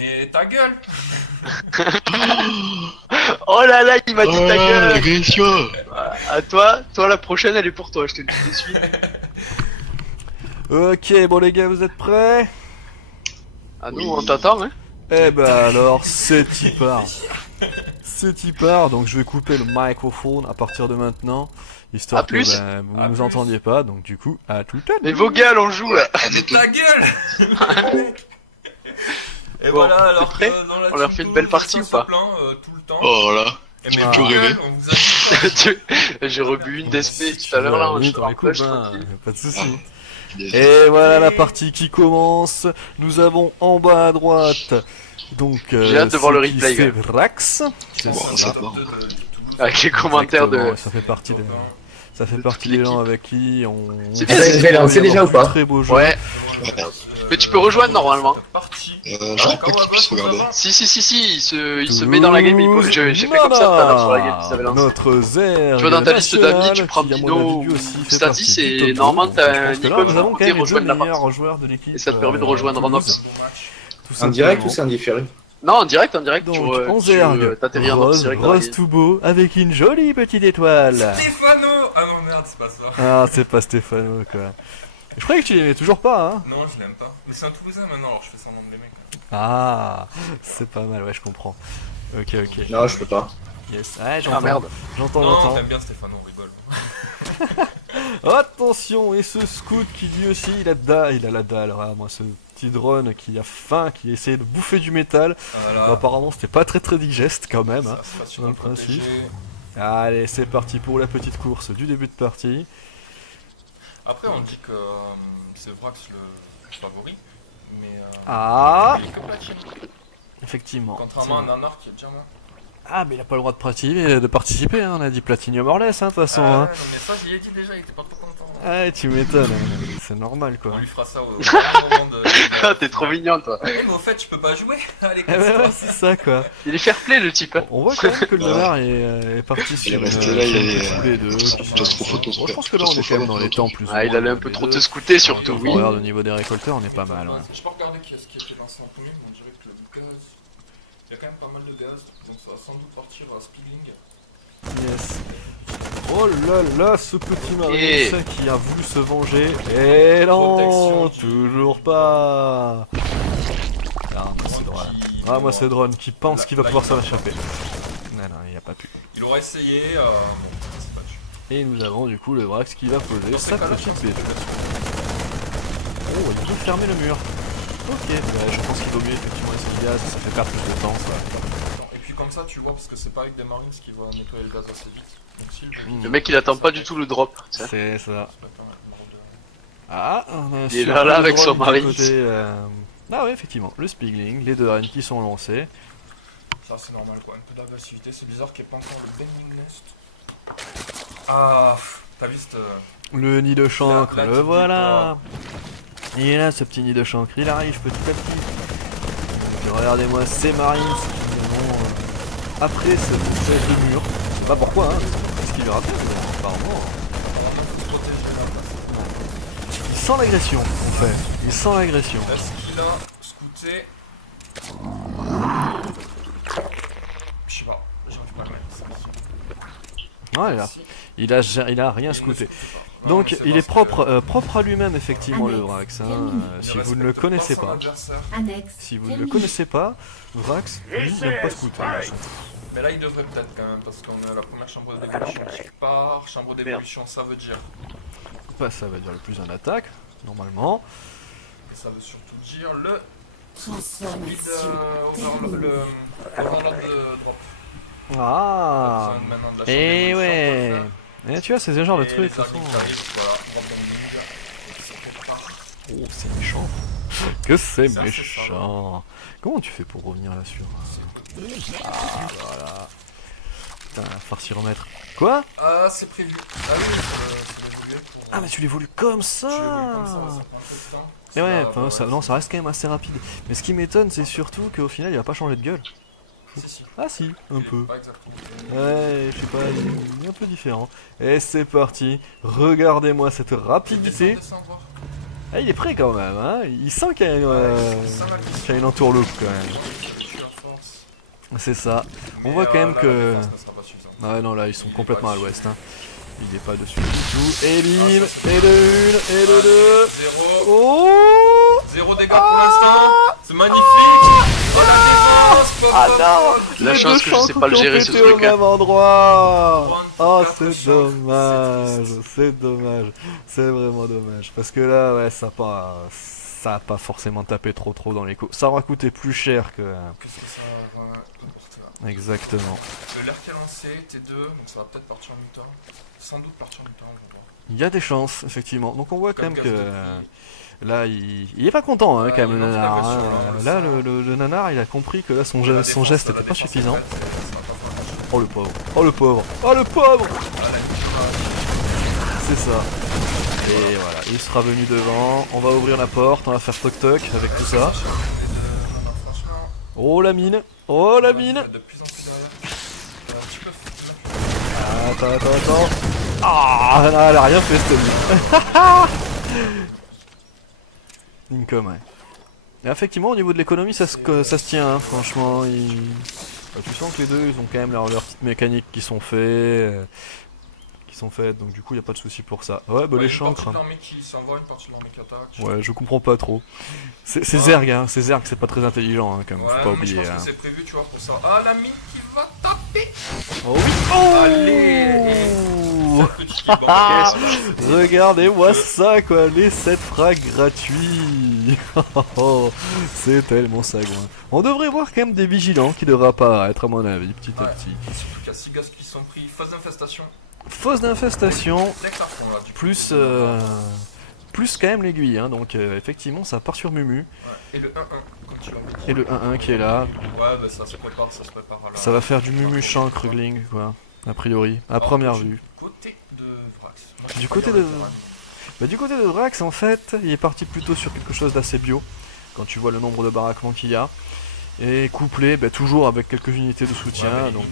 Mais ta gueule. Oh là là, il m'a dit ta gueule. Agression. À toi, la prochaine elle est pour toi, je te le dis de suite. Ok, bon les gars, vous êtes prêts? Ah nous on t'attend hein. Eh ben alors, c'est y part. C'est y part, donc je vais couper le microphone à partir de maintenant, histoire À plus. que vous À nous plus. entendiez pas, donc du coup, à tout à l'heure. Mais vos gueules on joue là. Mais ta gueule. Et Bon, voilà, t'es alors prêt que dans la On leur team fait une Blue, belle partie ça ou se pas plaint, tout le temps. Oh là. Et tu mais peux ta plus gueule, rêver. on vous a dit J'ai rebu une d'esprit tout à l'heure là, Oui, je te dans les coupes, rappelle, hein, tranquille. pas de soucis. Yes. Et voilà la partie qui commence. Nous avons en bas à droite, donc J'ai hâte de voir le ce qui replay, fait gars. Vrax. C'est Bon, ça. ça top va. 2 de Toulouse. Avec les commentaires de... Exactement, ça fait partie des, ça fait de partie toute des gens l'équipe. avec qui on. C'est on bien, sait c'est qu'il va y lancé avoir déjà ou de pas Très beau jeu. Ouais. Mais tu peux rejoindre, normalement. Parti. Je crois pas qu'il puisse regarder. Si, il se met dans la game, j'ai fait comme ça tout à l'heure sur la game qu'ils avaient lancé. Notre Zer. Tu vois, dans ta liste d'amis, tu prends qui, à mon Bino avis, aussi ou fait Statis, partie du et top 10. normalement, Donc, t'as je pense un que là, icône nous avons pour quand même les deux rejoindre la partie. meilleurs joueurs de l'équipe. Et ça te permet de rejoindre en ops. Tout En direct ou simplement. c'est en différé? Non, en direct, Donc, on tu zergue, t'atterris en ops Rose, direct dans la Rose game. tout beau, avec une jolie petite étoile. Stéphano. Ah non merde, c'est pas ça. Ah, c'est pas Stéphano, quoi. Je croyais que tu l'aimais toujours pas, hein. Non, je l'aime pas. Mais c'est un Toulousain maintenant, alors je fais semblant de l'aimer. Ah, c'est pas mal, ouais, je comprends. Ok, ok. Non, je peux pas. Yes. Ouais, j'entends. Ah merde. J'entends, Non, j'entends. t'aimes bien Stéphano, on rigole. Attention, et ce scout qui lui aussi, il a la dalle. Ah, moi, ce petit drone qui a faim, qui essaie de bouffer du métal. Voilà. Bah, apparemment, c'était pas très digeste quand même. Hein. Ça se passe sur dans un le principe. protégé. Allez, c'est parti pour la petite course du début de partie. Après, on dit que c'est Vrax le favori. Mais. Ah, il est que platine. effectivement. Contrairement à Nanar qui est déjà moins. Ah, mais il a pas le droit de participer, hein. On a dit Platinum Orless, hein, de toute façon. Ah, Hein. ouais, non, mais ça, j'y ai dit déjà, il était pas trop content. Ouais, tu m'étonnes. Hein. C'est normal, quoi. On lui fera ça au moment de. Ah, t'es trop mignon, toi. Eh, mais au fait, je peux pas jouer. Allez, Eh ben, ouais, c'est ça, quoi. Il est fair play, le type. On voit quand même que le dollar est parti sur est resté là, il est- tous les deux. Toi, c'est trop faux, ton Bon, je pense que là on est quand même dans les temps plus ou Ah, il moins, allait un les peu trop deux. te scouter, surtout, oui. Regarde, au niveau des récolteurs, on est pas mal. Ouais. Je peux regarder qui est-ce qui était lancé en premier, mais on dirait que le gaz. Il y a quand même pas mal de gaz, donc ça va sans doute partir à Speedling. Yes. Oh là là, ce petit Et- Maris qui a voulu se venger. Et non, Protection. toujours pas. Ah, moi c'est drone. Ah, moi c'est drone qui pense qu'il va pouvoir s'en échapper. Non, non, il a pas pu. Il aura essayé, bon, c'est pas tué. Et nous avons du coup le Vrax qui va poser Dans ces sa cas-là, petite je pense B2. que Oh, il peut fermer le mur. Ok, bah, je pense qu'il vaut mieux effectivement essayer le gaz, ça fait perdre plus de temps. Ça. Et puis comme ça, tu vois, parce que c'est pas avec des Marines qui va nettoyer le gaz assez vite. Donc s'il veut. Le mec, il attend pas du tout le drop. tu sais. C'est ça. Ça peut être un numéro de- Ah, on a Il est sur là, le avec drone son du Marines. côté, Ah oui, effectivement, le Spiegling, les deux arènes qui sont lancées. Ça, c'est normal quoi, un peu d'agressivité. C'est bizarre qu'il n'y ait pas encore le Bending Nest. Ah, t'as vu cette. Le nid de chancre, Là, le tu voilà. Il est là, ce petit nid de chancre, il arrive petit à petit. Donc, regardez-moi ces Marines qui vont après ce mur. Je sais pas pourquoi, hein. C'est ce qui lui rappelle, mais apparemment. Apparemment, faut se protéger la place. Il sent l'agression, en fait. Il sent l'agression. Est-ce qu'il a scouté? Je sais pas, j'arrive pas à le mettre. Ouais, il a rien scouté. Non, Donc mais c'est il est parce que- propre à lui-même effectivement le Vrax. Hein. il Si vous respecte ne le connaissez son pas, adversaire. Annexe. si vous ne le connaissez pas, Vrax, lui, il n'aime pas scouter. Mais là, il devrait peut-être quand même, parce qu'on a la première chambre d'évolution qui part. Chambre d'évolution, ça veut dire. Bah, ça va dire le plus en attaque, normalement. Et ça veut surtout dire le Transformation. overload de drop. Ah. Besoin maintenant de la chambre Et d'évolution ouais. pour le faire. Et tu vois, c'est ce genre de Et truc. les De toute façon. arbitres arrivent, voilà, drop bending, et ça prépare. Oh, c'est méchant. Que c'est Ça, c'est méchant. Comment tu fais pour revenir là sur Ah, voilà. Putain, il va falloir s'y remettre. Quoi? Ah, c'est prévu. Ah oui, c'est évolué pour. Ah, mais tu l'évolues comme Tu l'évolues comme ça, ça. ouais, ça prend un peu de temps. Et ouais, Ça, enfin, non, ça reste quand même assez rapide. Mais ce qui m'étonne, c'est surtout qu'au final, il va pas changer de gueule. Si. Ah si, un peu. Pas exactement. Ouais, je sais pas, il est un peu différent. Et c'est parti. Regardez-moi cette rapidité. Descends, voir. Ah, il est prêt quand même, hein. Il sent qu'il y a une, Ça va, qu'il y a une entourloupe quand même. tu à force. C'est ça. On Mais, voit quand même là, que... la défense ne sera pas suffisante. Ah non, là ils sont complètement à dessus. l'ouest. Hein. Il est pas dessus du tout. Et bim, Ah, ça, c'est et de une, et de deux. 0. Oh 0 dégâts pour l'instant. C'est magnifique. Oh la défense. Ah non. La Les chance deux que je sais pas le chancres gérer qui ce ont pété truc. au même endroit. One, Oh quatre c'est chancres, dommage, c'est triste. c'est dommage. C'est vraiment dommage. Parce que là, ouais, ça a pas forcément tapé trop dans les coups. Ça aura coûté plus cher que... Qu'est-ce que ça va apporter là? Exactement. L'air qui est lancé, T2, donc ça va peut-être partir en mi-temps. Sans doute partir en mi-temps, je vois. Il y a des chances, effectivement. Donc on voit quand Comme même gaz que... de Là, il est pas content, hein, Ouais, quand même, il le est nanar. dans Hein. la Là, pression, le nanar, il a compris que là, son La geste défense, était la pas défense suffisant. est prête, ça va pas faire grand-chose. Oh le pauvre, oh le pauvre, oh le pauvre. Ah, la micro- C'est ça. Et voilà, il sera venu devant. On va ouvrir la porte, on va faire toc toc avec tout ça. Non, franchement, Oh la mine, oh la mine. de plus en plus derrière. Tu peux mettre Attends. Ah, elle a rien fait cette mine. Income, ouais. Et effectivement, au niveau de l'économie, ça se tient, hein, franchement. Bah, tu sens que les deux, ils ont quand même leurs petites mécaniques qui sont faites, donc du coup, il a pas de souci pour ça. Ouais, bah les chancres. Une partie de l'armée qui s'envoie, une partie de l'armée qui attaque. Ouais, je comprends pas trop. C'est Zerg, hein, c'est pas très intelligent, hein, quand même, Ouais, faut pas mais je oublier. pense Hein. que c'est prévu, tu vois, pour ça. Ah, la mine qui va taper. Oh oui. Oh Allez. Petit banc. Ah, regardez-moi ça quoi, les 7 frags gratuits. C'est tellement sagouin. On devrait voir quand même des vigilants qui devraient apparaître à mon avis, petit à Ouais. petit. Surtout qu'il y a 6 gaz qui sont pris. Phase d'infestation. Fausse d'infestation, Dès que ça fond là, du coup. plus quand même l'aiguille, hein, donc effectivement ça part sur Mumu. Ouais. Et le 1-1, quand tu l'as mis. Et le 1-1 qui est là, Ouais, bah ça se prépare à la... ça va faire du Mumu Shank Rugling quoi, a priori, à première vue. Côté de Vrax. Moi, je Du suis côté pas de- d'accord avec Bah, du côté de Drax en fait, il est parti plutôt sur quelque chose d'assez bio, quand tu vois le nombre de baraquements qu'il y a. Et couplé bah, toujours avec quelques unités de soutien, Ouais, mais donc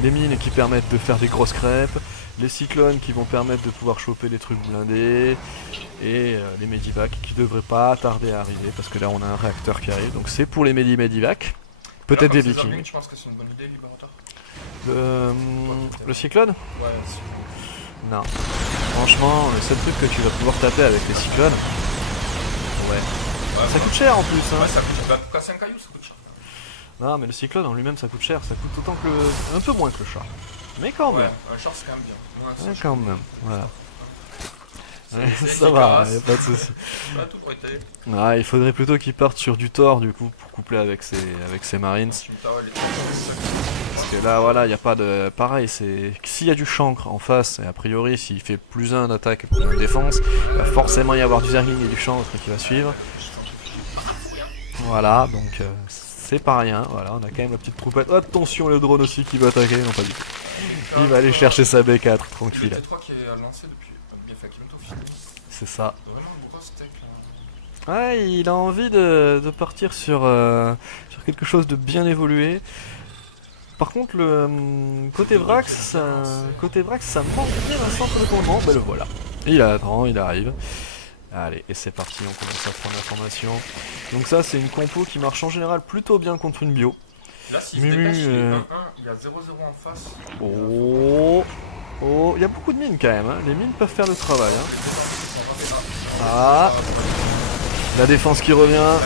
les mines qui permettent de faire des grosses crêpes, les cyclones qui vont permettre de pouvoir choper des trucs blindés, et les medivacs qui devraient pas tarder à arriver, parce que là on a un réacteur qui arrive, donc c'est pour les medivacs, peut-être Là, des comme c'est vikings. Zergling, je pense que c'est une bonne idée, Libérateur. Le cyclone? Ouais, c'est... Non. Franchement, le seul truc que tu vas pouvoir taper avec les cyclones, ouais. Ouais, Ça coûte cher en plus, hein. Ouais, ça coûte... Bah, pour casser un caillou, ça coûte cher. Non, mais le cyclone en lui-même ça coûte cher, ça coûte autant que un peu moins que le char. Mais quand Ouais, même, un char c'est quand même bien. Ouais, ouais, c'est quand même, voilà. Ouais, c'est ça va, efficace. y a pas de soucis. pas tout pour été. Ah, il faudrait plutôt qu'il parte sur du Thor du coup pour coupler avec ses Marines. Parce que là voilà, il y a pas de. Pareil, c'est. S'il y a du chancre en face, et a priori s'il fait plus 1 d'attaque et plus 1 de défense, il va forcément y avoir du Zergling et du chancre qui va suivre. Voilà, donc c'est pas rien, voilà, on a quand même la petite troupette. Attention le drone aussi qui va attaquer, non pas du tout. Il va aller chercher sa B4, Le tranquille. T3 qui est lancé depuis. Enfin, qui est bientôt fini. C'est ça. Vraiment une grosse tech là. Ouais, il a envie de partir sur quelque chose de bien évolué. Par contre, côté Vrax, ça manque bien un centre de commandement. Ben le voilà. Il attend, il arrive. Allez, et c'est parti, on commence à prendre l'information. Donc ça, c'est une compo qui marche en général plutôt bien contre une bio. Là, s'il se Mumu, dépêche, il est 1-1, il y a 0-0 en face. Oh, oh, il y a beaucoup de mines quand même. Hein. Les mines peuvent faire le travail. Hein. Ah, la défense qui revient.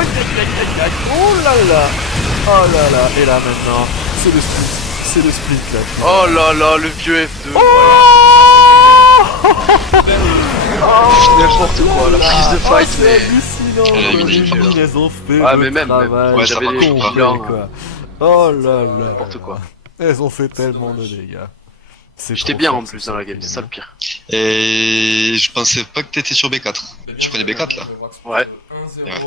Oh là là. Oh là là. Et là maintenant, c'est le split. C'est le split là. Oh là là, le vieux F2. N'importe quoi, la prise de fight, c'est mais. hallucinant. Elle a mis des Les frappes. mines, elles ont fait Ah, le mais même, travail. ouais, ça j'avais part les pas, gens je blancs. quoi. Oh là là. N'importe quoi. Elles ont fait tellement de dégâts. C'est J'étais trop bien fort, en plus dans la game, c'est ça le pire. Et je pensais pas que t'étais sur B4. Tu connais B4 là? Ouais. 1-0. Ouais.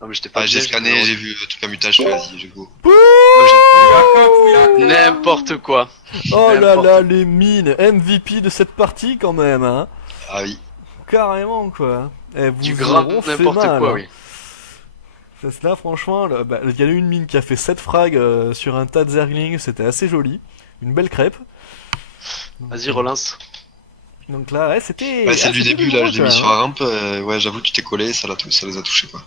Non mais j'étais pas Ah, j'ai bien, scanné, j'étais j'ai vu le truc à mutage, vas-y, je go. N'importe quoi. Oh là N'importe là, les mines, MVP de cette partie quand même, hein. Ah oui. Carrément quoi. Eh, vous Du grave auront fait n'importe mal, quoi, hein. oui. Parce que là franchement, il y a eu une mine qui a fait 7 frags sur un tas de Zergling, c'était assez joli. une belle crêpe. Vas-y, relance. Donc là, ouais, c'était. Ouais, c'est ah, du c'était début, là, douloureux, je l'ai quand mis même, sur la rampe, ouais, j'avoue, tu t'es collé, ça les a touchés, quoi.